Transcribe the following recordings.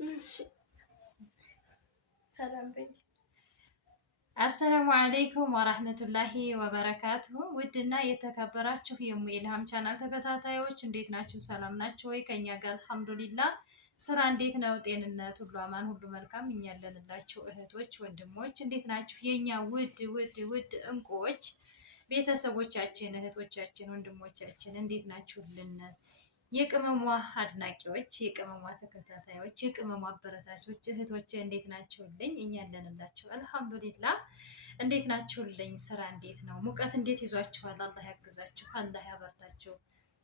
ماشي. سلام بيت. አሰላሙ አለይኩም ወራህመቱላሂ ወበረካቱሁ። ውድና የተከበራችሁ የሙኢልሃም ቻናል ተከታታዮች እንዴት ናችሁ? ሰላም ናችሁ ወይ? ከኛ ጋር አልሐምዱሊላህ። ስራ እንዴት ነው? ጤንነት ሁሉ አማን፣ ሁሉ መልካም። እኛ ያለንላችሁ እህቶች ወንድሞች እንዴት ናችሁ? የኛ ውድ እንቁዎች ቤተሰቦቻችን፣ እህቶቻችን፣ ወንድሞቻችን እንዴት ናችሁልን? የቅመሟ አድናቂዎች፣ የቅመሟ ተከታታዮች፣ የቅመሟ አበረታቾች እህቶቼ እንዴት ናችሁልኝ? እኛ ያለንላችሁ አልሐምዱሊላህ። እንዴት ናችሁልኝ? ስራ እንዴት ነው? ሙቀት እንዴት ይዟችኋል? አላህ ያግዛችሁ፣ አላህ ያበርታችሁ።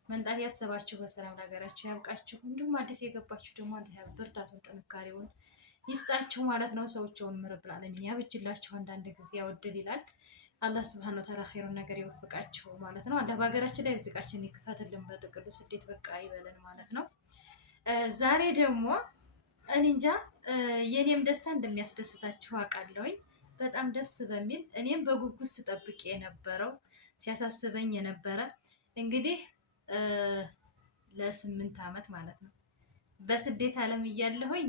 መንጣት ያሰባችሁ በሰላም ለሀገራችሁ ያብቃችሁ። እንዲሁም አዲስ የገባችሁ ደግሞ አላህ ብርታቱን ጥንካሬውን ይስጣችሁ ማለት ነው። ሰዎችን ምረብል ዓለሚን ያብጅላችሁ። አንዳንድ ጊዜ ያወድል ይላል አላህ ስብሐነሁ ወተዓላ ኸይሩን ነገር ይወፍቃችሁ ማለት ነው። አላህ በሀገራችን ላይ ርዝቃችን ይክፈትልን፣ በጥቅሉ ስደት በቃ ይበለን ማለት ነው። ዛሬ ደግሞ እኔ እንጃ የኔም ደስታ እንደሚያስደስታችሁ አውቃለሁኝ። በጣም ደስ በሚል እኔም በጉጉት ስጠብቅ የነበረው ሲያሳስበኝ የነበረ እንግዲህ ለ8 ዓመት ማለት ነው በስደት ዓለም እያለሁኝ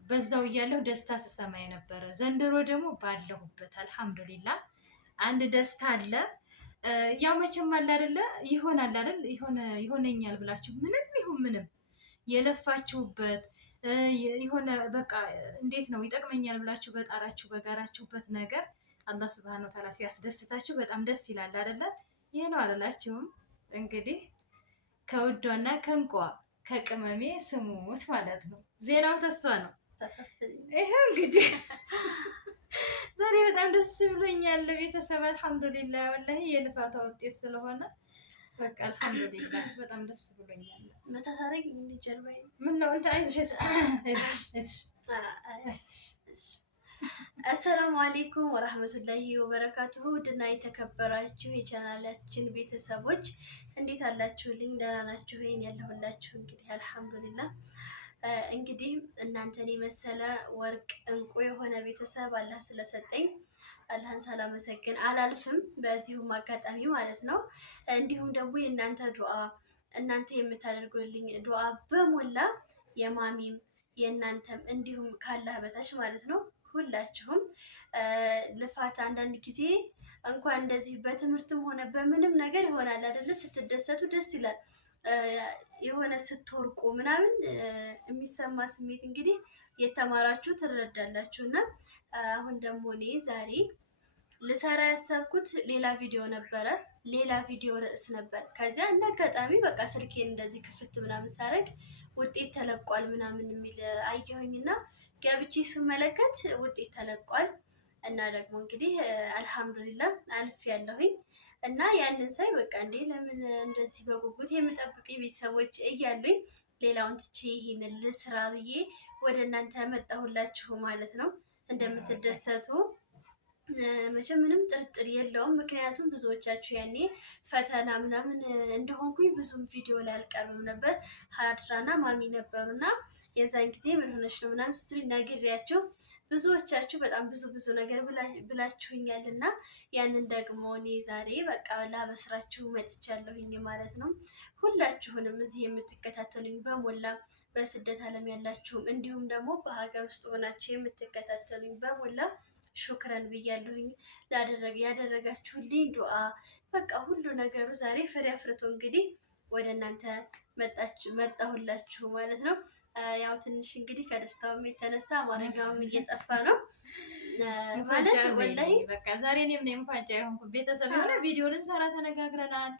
በዛው እያለሁ ደስታ ስሰማ የነበረ ዘንድሮ ደግሞ ባለሁበት አልሐምዱሊላህ አንድ ደስታ አለ። ያው መቼም አለ አይደለ ይሆናል አይደል ይሆነኛል ብላችሁ ምንም ይሁን ምንም የለፋችሁበት የሆነ በቃ እንዴት ነው ይጠቅመኛል ብላችሁ በጣራችሁ በጋራችሁበት ነገር አላህ ሱብሃነሁ ወተዓላ ሲያስደስታችሁ በጣም ደስ ይላል አይደለ? ይሄ ነው አላላችሁም? እንግዲህ ከውዷና ከእንቋ ከቅመሜ ስሙት ማለት ነው። ዜናው ተስፋ ነው። ይሄ እንግዲህ ዛሬ በጣም ደስ ብሎኛል ቤተሰብ አልሐምዱሊላህ። ወላሂ የልፋቷ ውጤት ስለሆነ በቃ አልሐምዱሊላህ በጣም ደስ ብሎኛል። መታ ታረግ ምን ጀርባይ ምን ነው እንት አይዞሽ አሰላሙ አለይኩም ወራህመቱላሂ ወበረካቱሁ። ውድና የተከበራችሁ የቻናላችን ቤተሰቦች እንዴት አላችሁልኝ? ደህና ናችሁ? ይሄን ያለሁላችሁ እንግዲህ አልሐምዱሊላህ። እንግዲህ እናንተን የመሰለ ወርቅ እንቁ የሆነ ቤተሰብ አላህ ስለሰጠኝ አላህን ሳላመሰግን አላልፍም። በዚሁም አጋጣሚ ማለት ነው። እንዲሁም ደግሞ የእናንተ ዱዓ እናንተ የምታደርጉልኝ ዱዓ በሞላ የማሚም የእናንተም እንዲሁም ካላህ በታች ማለት ነው ሁላችሁም ልፋት አንዳንድ ጊዜ እንኳን እንደዚህ በትምህርትም ሆነ በምንም ነገር ይሆናል አይደለ? ስትደሰቱ ደስ ይላል። የሆነ ስትወርቁ ምናምን የሚሰማ ስሜት እንግዲህ የተማራችሁ ትረዳላችሁ። እና አሁን ደግሞ እኔ ዛሬ ልሰራ ያሰብኩት ሌላ ቪዲዮ ነበረ፣ ሌላ ቪዲዮ ርዕስ ነበር። ከዚያ እንደ አጋጣሚ በቃ ስልኬን እንደዚህ ክፍት ምናምን ሳረግ ውጤት ተለቋል ምናምን የሚል አየሁኝና ገብቼ ስመለከት ውጤት ተለቋል። እና ደግሞ እንግዲህ አልሐምዱሊላህ አልፍ ያለሁኝ እና ያንን ሳይ በቃ እንዴ ለምን እንደዚህ በጉጉት የምጠብቅ ቤተሰቦች እያሉኝ ሌላውን ትቼ ይሄንን ልስራ ብዬ ወደ እናንተ መጣሁላችሁ ማለት ነው። እንደምትደሰቱ መቼም ምንም ጥርጥር የለውም። ምክንያቱም ብዙዎቻችሁ ያኔ ፈተና ምናምን እንደሆንኩኝ ብዙም ቪዲዮ ላይ አልቀርብም ነበር። ሀድራና ማሚ ነበሩና የዛን ጊዜ ምን ሆነሽ ነው ምናምን ስትሉኝ ነግሬያችሁ ብዙዎቻችሁ በጣም ብዙ ነገር ብላችሁኛል። እና ያንን ደግሞ እኔ ዛሬ በቃ ላበስራችሁ መጥቻለሁኝ ማለት ነው። ሁላችሁንም እዚህ የምትከታተሉኝ በሞላ በስደት ዓለም ያላችሁም እንዲሁም ደግሞ በሀገር ውስጥ ሆናችሁ የምትከታተሉኝ በሞላ ሹክረን ብያለሁኝ። ያደረጋችሁልኝ ዱዓ በቃ ሁሉ ነገሩ ዛሬ ፍሬ አፍርቶ እንግዲህ ወደ እናንተ መጣሁላችሁ ማለት ነው። ያው ትንሽ እንግዲህ ከደስታውም የተነሳ አማርኛውም እየጠፋ ነው ማለት ወላሂ በቃ ዛሬ እኔም ነኝ ሙፋጃ የሆንኩት ቤተሰብ የሆነ ቪዲዮ ልንሰራ ተነጋግረናል።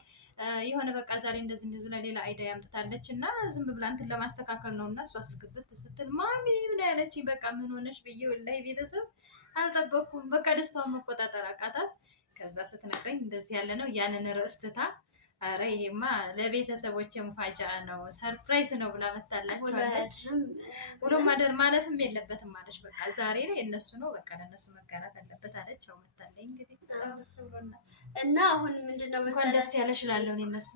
የሆነ በቃ ዛሬ እንደዚህ ብላ ሌላ አይዲያ ያምጥታለች እና ዝም ብላ እንትን ለማስተካከል ነው እና እሷ ስልክብት ስትል ማሚ ምን ያለችኝ በቃ ምን ሆነች ብዬ ወላሂ ቤተሰብ አልጠበኩም። በቃ ደስታውን መቆጣጠር አቃታት። ከዛ ስትነግረኝ እንደዚህ ያለ ነው ያንን ርዕስ ትታ አረ ይሄማ ለቤተሰቦች ሙፋጃ ነው ሰርፕራይዝ ነው ብላ መታላችኋለች። ውሎ ማደር ማለፍም የለበትም አለች። በቃ ዛሬ ላይ እነሱ ነው በቃ ለነሱ መጋራት አለበት አለች። አው መታለኝ እንግዲህ እና አሁን ምንድነው መሰለኝ ደስ ያለሽ እላለሁ እነሱ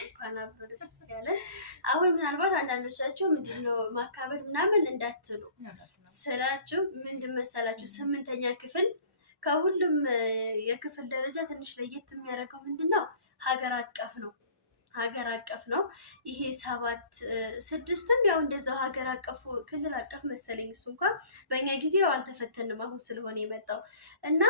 እንኳን አብሮ ደስ ያለ። አሁን ምናልባት አንዳንዶቻችሁ ምንድነው ማካበድ ምናምን እንዳትሉ ስላችሁ ምንድን መሰላችሁ 8ኛ ክፍል ከሁሉም የክፍል ደረጃ ትንሽ ለየት የሚያደርገው ምንድነው ሀገር አቀፍ ነው። ሀገር አቀፍ ነው ይሄ 7 6ም ያው እንደዛው ሀገር አቀፉ ክልል አቀፍ መሰለኝ። እሱ እንኳን በእኛ ጊዜ ያው አልተፈተንም አሁን ስለሆነ የመጣው እና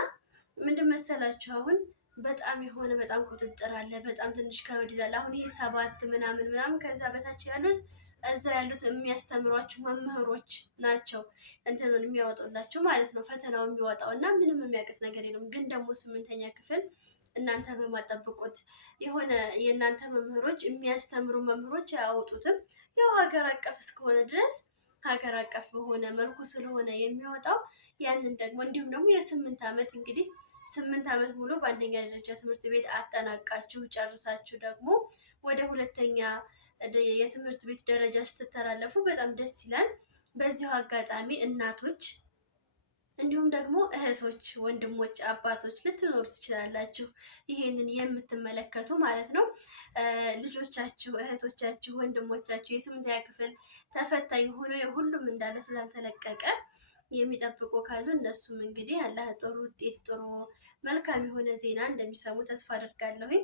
ምንድን መሰላችሁ አሁን በጣም የሆነ በጣም ቁጥጥር አለ። በጣም ትንሽ ከበድ ይላል። አሁን ይሄ 7 ምናምን ምናምን ከዛ በታች ያሉት እዛ ያሉት የሚያስተምሯችሁ መምህሮች ናቸው እንትኑን የሚያወጡላችሁ ማለት ነው ፈተናው የሚወጣው እና ምንም የሚያውቁት ነገር የለም። ግን ደግሞ 8ኛ ክፍል እናንተ በማጠብቁት የሆነ የእናንተ መምህሮች የሚያስተምሩ መምህሮች አያወጡትም። ያው ሀገር አቀፍ እስከሆነ ድረስ ሀገር አቀፍ በሆነ መልኩ ስለሆነ የሚወጣው ያንን ደግሞ እንዲሁም ደግሞ የ8 ዓመት እንግዲህ 8 ዓመት ሙሉ በአንደኛ ደረጃ ትምህርት ቤት አጠናቃችሁ ጨርሳችሁ ደግሞ ወደ ሁለተኛ የትምህርት ቤት ደረጃ ስትተላለፉ በጣም ደስ ይላል። በዚሁ አጋጣሚ እናቶች እንዲሁም ደግሞ እህቶች፣ ወንድሞች፣ አባቶች ልትኖሩ ትችላላችሁ። ይሄንን የምትመለከቱ ማለት ነው። ልጆቻችሁ፣ እህቶቻችሁ፣ ወንድሞቻችሁ የ8ኛ ክፍል ተፈታኝ ሆኖ የሁሉም እንዳለ ስላልተለቀቀ የሚጠብቁ ካሉ እነሱም እንግዲህ አላህ ጥሩ ውጤት ጥሩ መልካም የሆነ ዜና እንደሚሰሙ ተስፋ አደርጋለሁኝ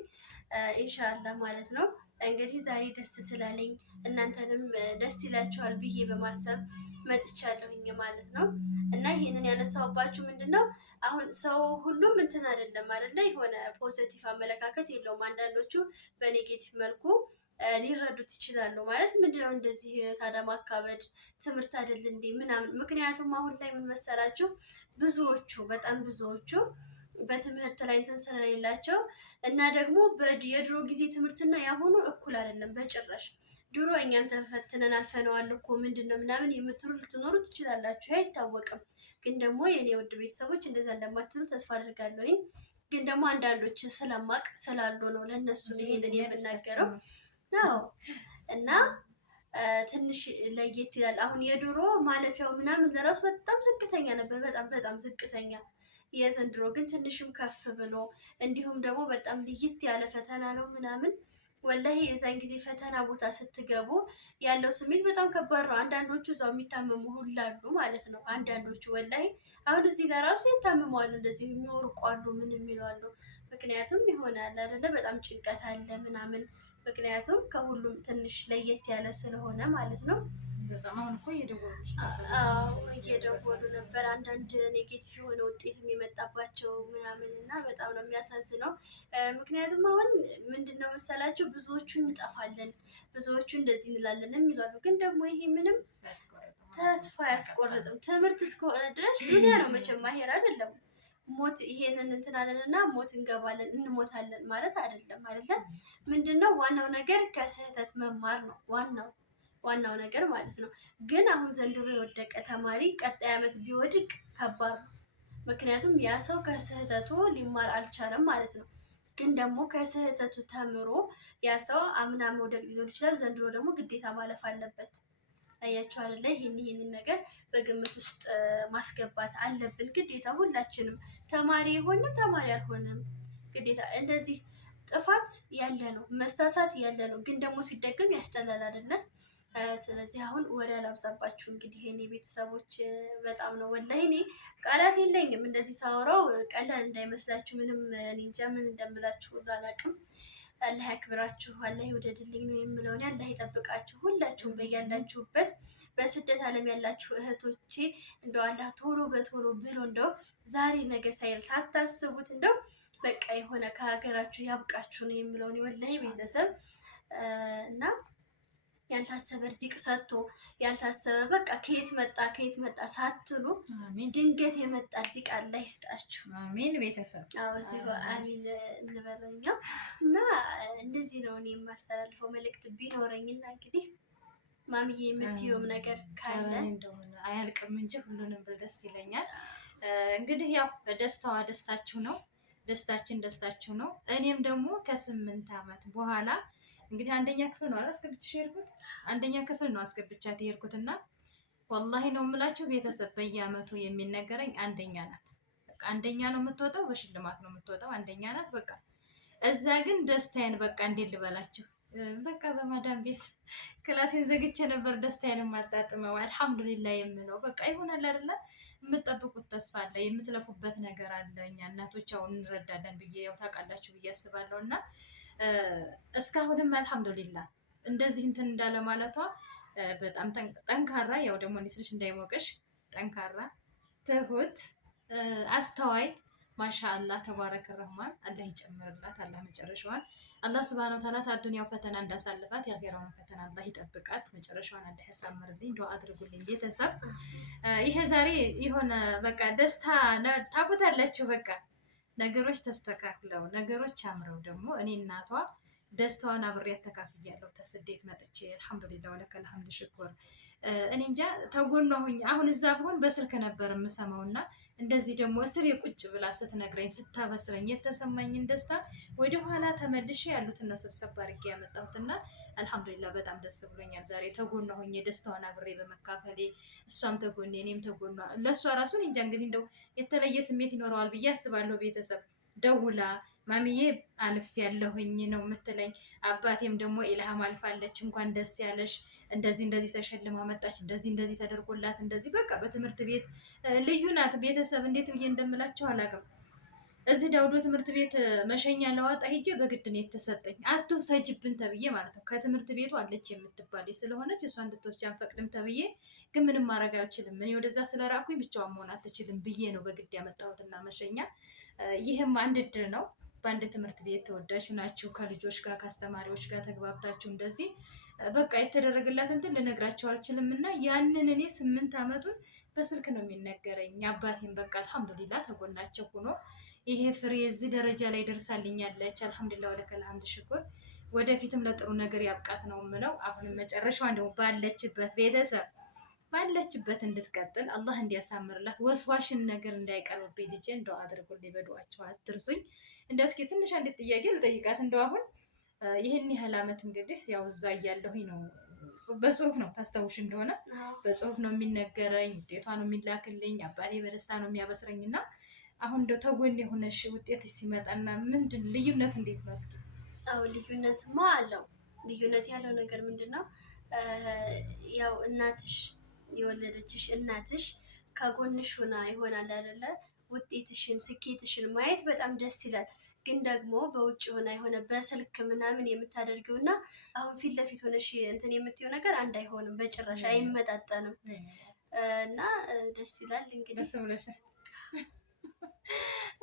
ኢንሻአላህ ማለት ነው። እንግዲህ ዛሬ ደስ ስላለኝ እናንተንም ደስ ይላችኋል ብዬ በማሰብ መጥቻለሁኝ ማለት ነው። እና ይሄንን ያነሳውባችሁ ምንድነው አሁን ሰው ሁሉም እንትን አይደለም አይደለ? የሆነ ፖዚቲቭ አመለካከት የለውም። አንዳንዶቹ በኔጌቲቭ መልኩ ሊረዱት ይችላሉ። ማለት ምንድነው እንደዚህ ታዲያ ማካበድ ትምህርት አይደል እንዴ ምናምን። ምክንያቱም አሁን ላይ ምን መሰላችሁ ብዙዎቹ በጣም ብዙዎቹ በትምህርት ላይ እንትን ስለሌላቸው እና ደግሞ የድሮ ጊዜ ትምህርትና ያሁኑ እኩል አይደለም በጭራሽ። ድሮ እኛም ተፈትነን አልፈነዋል እኮ ምንድነው ምናምን የምትሉ ልትኖሩ ትችላላችሁ፣ አይታወቅም። ግን ደግሞ የኔ ውድ ቤተሰቦች እንደዛ እንደማትሉ ተስፋ አድርጋለሁኝ። ግን ደግሞ አንዳንዶች ስለማቅ ስላሉ ነው ለነሱ ይሄንን የምናገረው። አዎ እና ትንሽ ለየት ይላል። አሁን የድሮ ማለፊያው ምናምን ለራሱ በጣም ዝቅተኛ ነበር፣ በጣም በጣም ዝቅተኛ። የዘንድሮ ግን ትንሽም ከፍ ብሎ እንዲሁም ደግሞ በጣም ለየት ያለ ፈተና ነው ምናምን። ወላሂ የዛን ጊዜ ፈተና ቦታ ስትገቡ ያለው ስሜት በጣም ከባድ ነው። አንዳንዶቹ እዛው የሚታመሙ ሁላሉ ማለት ነው። አንዳንዶቹ ወላሂ አሁን እዚህ ለራሱ ይታመማሉ፣ እንደዚህ የሚወርቁ አሉ፣ ምን የሚሉ አሉ። ምክንያቱም ይሆናል አይደለ በጣም ጭንቀት አለ ምናምን። ምክንያቱም ከሁሉም ትንሽ ለየት ያለ ስለሆነ ማለት ነው። በጣም አሁን እኮ እየደወሉ ነበር አንዳንድ ኔጌቲቭ የሆነ ውጤት የሚመጣባቸው ምናምን እና በጣም ነው የሚያሳዝነው። ምክንያቱም አሁን ምንድነው መሰላቸው ብዙዎቹ እንጠፋለን፣ ብዙዎቹ እንደዚህ እንላለን የሚላሉ። ግን ደግሞ ይሄ ምንም ተስፋ አያስቆርጥም። ትምህርት እስከሆነ ድረስ ዱንያ ነው መቼም ማሄር አይደለም። ሞት ይሄንን እንትን አለንና ሞት እንገባለን እንሞታለን ማለት አይደለም አይደለም። ምንድነው ዋናው ነገር ከስህተት መማር ነው ዋናው ነገር ማለት ነው። ግን አሁን ዘንድሮ የወደቀ ተማሪ ቀጣይ ዓመት ቢወድቅ ከባድ ነው። ምክንያቱም ያ ሰው ከስህተቱ ሊማር አልቻለም ማለት ነው። ግን ደግሞ ከስህተቱ ተምሮ ያ ሰው አምና መውደቅ ሊሆን ይችላል፣ ዘንድሮ ደግሞ ግዴታ ማለፍ አለበት። አያችሁ አይደለ? ይህንን ነገር በግምት ውስጥ ማስገባት አለብን ግዴታ። ሁላችንም ተማሪ የሆንም ተማሪ አልሆንም ግዴታ እንደዚህ ጥፋት ያለ ነው፣ መሳሳት ያለ ነው። ግን ደግሞ ሲደገም ያስጠላል አይደለ? ስለዚህ አሁን ወደ አላብዛባችሁ እንግዲህ የኔ ቤተሰቦች በጣም ነው ወላሂ እኔ ቃላት የለኝም። እንደዚህ ሳወራው ቀላል እንዳይመስላችሁ። ምንም እኔ እንጃ ምን እንደምላችሁ ሁሉ አላውቅም። አላህ ያክብራችሁ፣ አላህ ይውደድልኝ ነው የምለው። አላህ ይጠብቃችሁ ሁላችሁም በያላችሁበት። በስደት ዓለም ያላችሁ እህቶቼ እንደው አላህ ቶሎ በቶሎ ብሎ እንደው ዛሬ ነገ ሳይል ሳታስቡት እንደው በቃ የሆነ ከሀገራችሁ ያብቃችሁ ነው የምለው ወላሂ ቤተሰብ እና ያልታሰበ ርዚቅ ሰጥቶ ያልታሰበ በቃ ከየት መጣ ሳትሉ ድንገት የመጣ ርዚቅ አላህ ይስጣችሁ። አሚን። ቤተሰብ አዎ እዚሁ አሚን እንበለኛው እና እንደዚህ ነው እኔ የማስተላልፈው መልእክት ቢኖረኝና እንግዲህ ማሚዬ የምትይውም ነገር ካለ እንደሆነ አያልቅም እንጂ ሁሉንም ብል ደስ ይለኛል። እንግዲህ ያው ደስታዋ ደስታችሁ ነው፣ ደስታችን ነው። እኔም ደግሞ ከ8 ዓመት በኋላ እንግዲህ አንደኛ ክፍል ነው አስገብቼ የሄድኩት። አንደኛ ክፍል ነው አስገብቻት የሄድኩትና ወላሂ ነው የምላችሁ ቤተሰብ በየአመቱ የሚነገረኝ አንደኛ ናት። በቃ አንደኛ ነው የምትወጣው፣ በሽልማት ነው የምትወጣው፣ አንደኛ ናት። በቃ እዛ ግን ደስታዬን በቃ እንዴት ልበላችሁ፣ በቃ በማዳም ቤት ክላሴን ዘግቼ ነበር ደስታዬን ማጣጥመው። አልሐምዱሊላህ የምለው በቃ ይሆናል አይደለ? የምትጠብቁት ተስፋ አለ፣ የምትለፉበት ነገር አለ። እኛ እናቶች አሁን እንረዳለን ብዬ ያው ታውቃላችሁ ብዬ አስባለሁ። እና እስካሁንም አልሐምዱሊላህ እንደዚህ እንትን እንዳለ ማለቷ በጣም ጠንካራ፣ ያው ደግሞ ስልሽ እንዳይሞቅሽ ጠንካራ፣ ትሁት፣ አስተዋይ ማሻአላህ ተባረከ ረህማን አላህ ይጨምርላት። አላህ መጨረሻዋን አላህ ሱብሃነሁ ወተዓላ አዱንያው ፈተና እንዳሳልፋት የአኺራውን ፈተና አላህ ይጠብቃት። መጨረሻዋን አላህ ያሳምርልኝ። ዱአ አድርጉልኝ ቤተሰብ። ይሄ ዛሬ የሆነ በቃ ደስታ ታውቁታላችሁ። በቃ ነገሮች ተስተካክለው ነገሮች አምረው ደግሞ እኔ እናቷ ደስታዋን አብሬያት ተካፍያለሁ። ተስደት መጥቼ አልሐምዱሊላህ ወለከል ሐምድ ሽኩር። እኔ እንጃ ተጎኗ ሁኝ። አሁን እዛ ብሆን በስልክ ነበር የምሰማውና እንደዚህ ደግሞ እስር የቁጭ ብላ ስትነግረኝ ስታበስረኝ የተሰማኝን ደስታ ወደ ኋላ ተመልሼ ያሉትን ነው ስብሰባ አድርጌ ያመጣሁትና አልሐምዱሊላህ በጣም ደስ ብሎኛል። ዛሬ ተጎኗ ሁኝ ደስታዋን አብሬ በመካፈሌ እሷም ተጎኔ እኔም ተጎኗ። ለእሷ ራሱን እንጃ እንግዲህ እንደው የተለየ ስሜት ይኖረዋል ብዬ አስባለሁ። ቤተሰብ ደውላ ማሚዬ አልፍ ያለሁኝ ነው የምትለኝ። አባቴም ደግሞ ኢልሃም አልፋለች እንኳን ደስ ያለሽ፣ እንደዚህ እንደዚህ ተሸልማ መጣች፣ እንደዚህ እንደዚህ ተደርጎላት፣ እንደዚህ በቃ በትምህርት ቤት ልዩ ናት። ቤተሰብ እንዴት ብዬ እንደምላቸው አላውቅም። እዚህ ዳውዶ ትምህርት ቤት መሸኛ ለዋጣ ሄጄ በግድ ነው የተሰጠኝ። አትውሰጅብን ተብዬ ማለት ነው። ከትምህርት ቤቱ አለች የምትባል ስለሆነች እሷ እንድትወስጂ አንፈቅድም ተብዬ፣ ግን ምንም ማድረግ አልችልም። እኔ ወደዛ ስለራኩኝ ብቻዋን መሆን አትችልም ብዬ ነው በግድ ያመጣሁትና መሸኛ። ይህም አንድ እድል ነው። በአንድ ትምህርት ቤት ተወዳጅ ናችሁ፣ ከልጆች ጋር ከአስተማሪዎች ጋር ተግባብታችሁ እንደዚህ በቃ የተደረገላት እንትን ልነግራቸው አልችልም። እና ያንን እኔ 8 ዓመቱን በስልክ ነው የሚነገረኝ። አባቴን በቃ አልሐምዱሊላ ተጎናቸው ሆኖ ይሄ ፍሬ እዚህ ደረጃ ላይ ደርሳልኛለች። አልሐምዱሊላ ወለከል ሐምድ ሽኩር። ወደፊትም ለጥሩ ነገር ያብቃት ነው የምለው። አሁንም መጨረሻዋን ደግሞ ባለችበት ቤተሰብ ባለችበት እንድትቀጥል አላህ እንዲያሳምርላት፣ ወስዋሽን ነገር እንዳይቀርብብኝ ልጄ እንደው አድርጉልኝ፣ በዱዓቸው አትርሱኝ። እንደው እስኪ ትንሽ አንድ ጥያቄ ልጠይቃት። እንደው አሁን ይህን ያህል ዓመት እንግዲህ ያው እዛ እያለሁኝ ነው፣ በጽሁፍ ነው ታስታውሽ እንደሆነ በጽሁፍ ነው የሚነገረኝ፣ ውጤቷ ነው የሚላክልኝ፣ አባቴ በደስታ ነው የሚያበስረኝ። እና አሁን እንደው ተጎን የሆነሽ ውጤት ሲመጣና ምንድን ልዩነት እንዴት ነው እስኪ? አዎ ልዩነትማ አለው። ልዩነት ያለው ነገር ምንድን ነው? ያው እናትሽ የወለደችሽ እናትሽ ከጎንሽ ሆና ይሆናል አይደለ? ውጤትሽን ስኬትሽን ማየት በጣም ደስ ይላል። ግን ደግሞ በውጭ ሆና የሆነ በስልክ ምናምን የምታደርጊው እና አሁን ፊት ለፊት ሆነሽ እንትን የምትይው ነገር አንድ አይሆንም፣ በጭራሽ አይመጣጠንም። እና ደስ ይላል እንግዲህ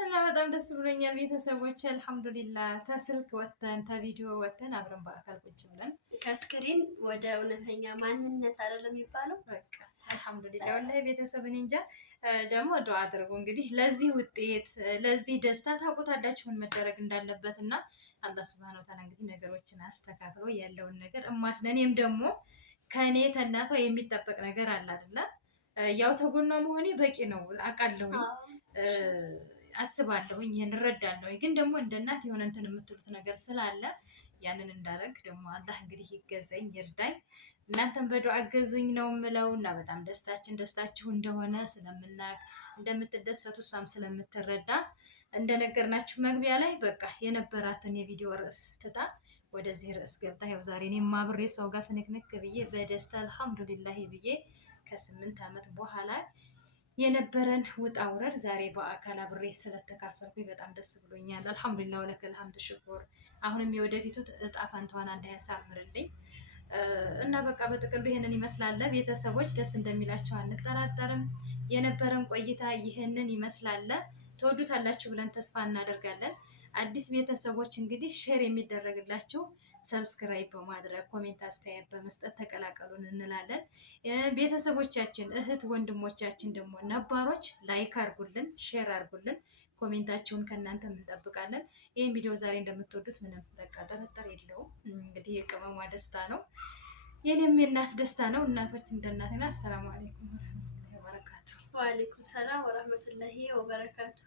እና በጣም ደስ ብሎኛል ቤተሰቦች። አልሐምዱሊላ ተስልክ ወተን ተቪዲዮ ወተን አብረን በአካል ቁጭ ብለን ከስክሪን ወደ እውነተኛ ማንነት አይደለም የሚባለው። በቃ አልሐምዱሊላ ወላሂ ቤተሰብን እንጃ። ደግሞ ዱአ አድርጉ እንግዲህ ለዚህ ውጤት ለዚህ ደስታ ታውቁታላችሁ ምን መደረግ እንዳለበት። እና አላህ ሱብሃነሁ ወተዓላ እንግዲህ ነገሮችን አስተካክሎ ያለውን ነገር እማስለኔም ደግሞ ከኔ ተናቷ የሚጠበቅ ነገር አለ አይደለ? ያው ተጎኗ መሆኔ በቂ ነው አውቃለሁ፣ አስባለሁኝ፣ ይሄን እረዳለሁ። ግን ደግሞ እንደ እናት የሆነ እንትን የምትሉት ነገር ስላለ ያንን እንዳረግ ደግሞ አላህ እንግዲህ ይገዘኝ ይርዳኝ። እናንተም በዱዓ አገዙኝ ነው የምለው። እና በጣም ደስታችሁ እንደሆነ ስለምናውቅ እንደምትደሰቱ እሷም ስለምትረዳ እንደነገርናችሁ መግቢያ ላይ በቃ የነበራትን የቪዲዮ ርዕስ ትታ ወደዚህ ርዕስ ገብታ ያው ዛሬ እኔም አብሬ ሰው ጋር ፍንክንክ ብዬ በደስታ አልሐምዱሊላህ ብዬ ከ8 ዓመት በኋላ የነበረን ውጣ ውረድ ዛሬ በአካል አብሬ ስለተካፈልኩኝ በጣም ደስ ብሎኛል። አልሐምዱሊላህ ወለከል ሐምድ ሽኩር። አሁንም የወደፊቱ እጣ ፈንታዋን አላህ ያሳምርልኝ። እና በቃ በጥቅሉ ይሄንን ይመስላል። ቤተሰቦች ደስ እንደሚላቸው አንጠራጠርም። የነበረን ቆይታ ይሄንን ይመስላል። ተወዱታላችሁ ብለን ተስፋ እናደርጋለን። አዲስ ቤተሰቦች እንግዲህ ሼር የሚደረግላችሁ ሰብስክራይብ በማድረግ ኮሜንት አስተያየት በመስጠት ተቀላቀሉን እንላለን። ቤተሰቦቻችን እህት ወንድሞቻችን ደግሞ ነባሮች ላይክ አርጉልን፣ ሼር አርጉልን። ኮሜንታችሁን ከእናንተ እንጠብቃለን። ይህን ቪዲዮ ዛሬ እንደምትወዱት ምንም በቃ ጥርጥር የለውም። እንግዲህ የቅመሟ ደስታ ነው፣ የኔም የእናት ደስታ ነው። እናቶች እንደ እናትና። አሰላሙ አለይኩም ወረህመቱላሂ ወበረካቱ። ወአለይኩም ሰላም ወረህመቱላሂ ወበረካቱ።